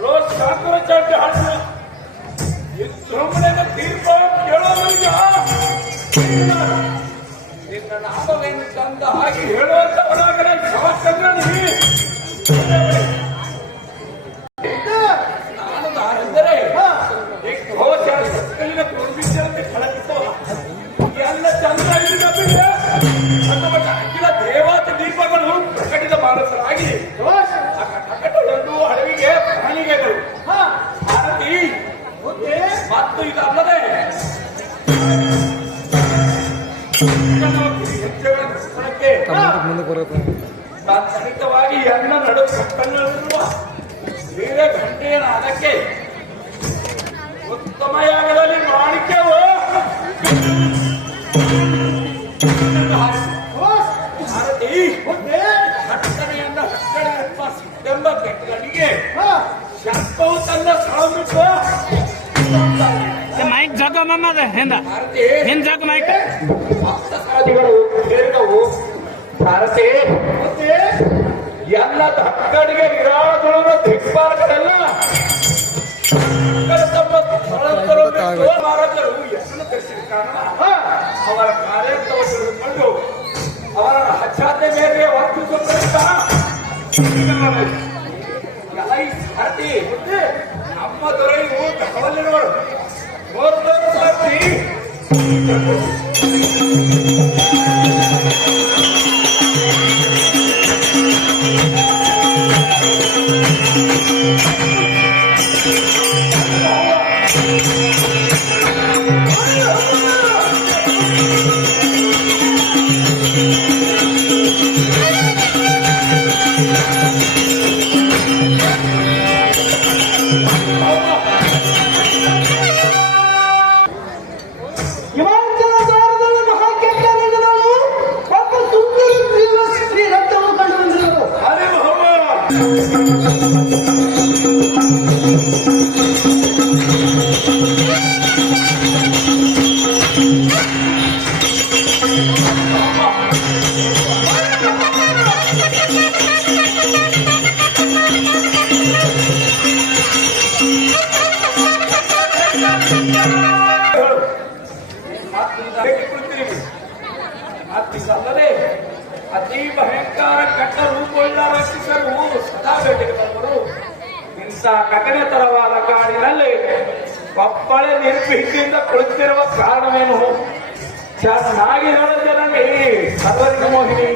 Rose ಶಾಂತರ ಜಾತಿ ಹಾಡಿದ ವಿಜೃಂಭಣೆಯ ತೀರ್ಪ ಕೇಳೋದ್ರಿಂದ ನಿನ್ನ ನಾಮವೇನು ತಂದ ಹಾಗೆ ಹೇಳುವಂತ ಅಥವಾ ಅಖಿಲ ದೇವಾತ ದೀಪಗಳು ಪ್ರಕಟಿತ ಮಾನಸರಾಗಿ ಅಕಟೊಡಲು ಅಡವಿಗೆ ಪ್ರಾಣಿಗೆಗಳು ಭಾರತಿ. ಮತ್ತು ಇದಲ್ಲದೆ ಹೆಜ್ಜೆಗಳನ್ನು ಸ್ಥಳಕ್ಕೆ ತಾತ್ಕಾಲಿಕವಾಗಿ ಎಣ್ಣ ನಡು ಕಟ್ಟಲ್ಲಿರುವ ವೀರ ಘಂಟೆಯ ನಾದಕ್ಕೆ ಉತ್ತಮ ಸಿದ್ದೆಂಬ ಕೆಟ್ಟಗಳಿಗೆ ಶಾಸ್ತ್ರವು ತನ್ನ ಸಾಮಿತ್ವ ಮೈಕ್ ಜಗ ಮಮ್ಮದ ಹಿಂದ. ಭಾರತೀ ಹಿಂದ್ ಜಗ್ ಮೈಕ್. ಭಕ್ತಸಾದಿಗಳು ಸೇರಿದವು ಭಾರತಿ ಎಲ್ಲ ಹಕ್ಕಡಿಗೆ ವಿರಾಳದೊಳಗ ದಿಕ್ಪಾಲಕರೆಲ್ಲ ತಮ್ಮ ಭಾರತರು ಕರೆಸಿದ ಕಾರಣ? ಅವರ ಕಾರ್ಯಕ್ರಮ ತಿಳಿದುಕೊಂಡು ಅವರ ಹಚ್ಚಾತೆ ಮೇಲೆ ಈ ಸಾರಥಿ ನಮ್ಮ ದೊರೆಯು ಕವಲಿನವರು ನೋಡಿದವರು ಅತಿ ಭಯಂಕರ ಕಟ್ಟ ರೂಪುಳ್ಳ ರಕ್ಷಿಸರು ಸದಾ ಭೇಟಿಗೆ ಬರುವರು ಇಂಥ ಕಠಿಣತರವಾದ ಕಾಡಿನಲ್ಲಿ ಕೊಪ್ಪಳೆ ನಿರ್ಭೀತಿಯಿಂದ ಕುಳಿತಿರುವ ಕಾರಣವೇನು ಚೆನ್ನಾಗಿ ಹೇಳೋದರಲ್ಲಿ ಸರ್ವರಿಗ ಮೋಹಿನಿ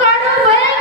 儿童回来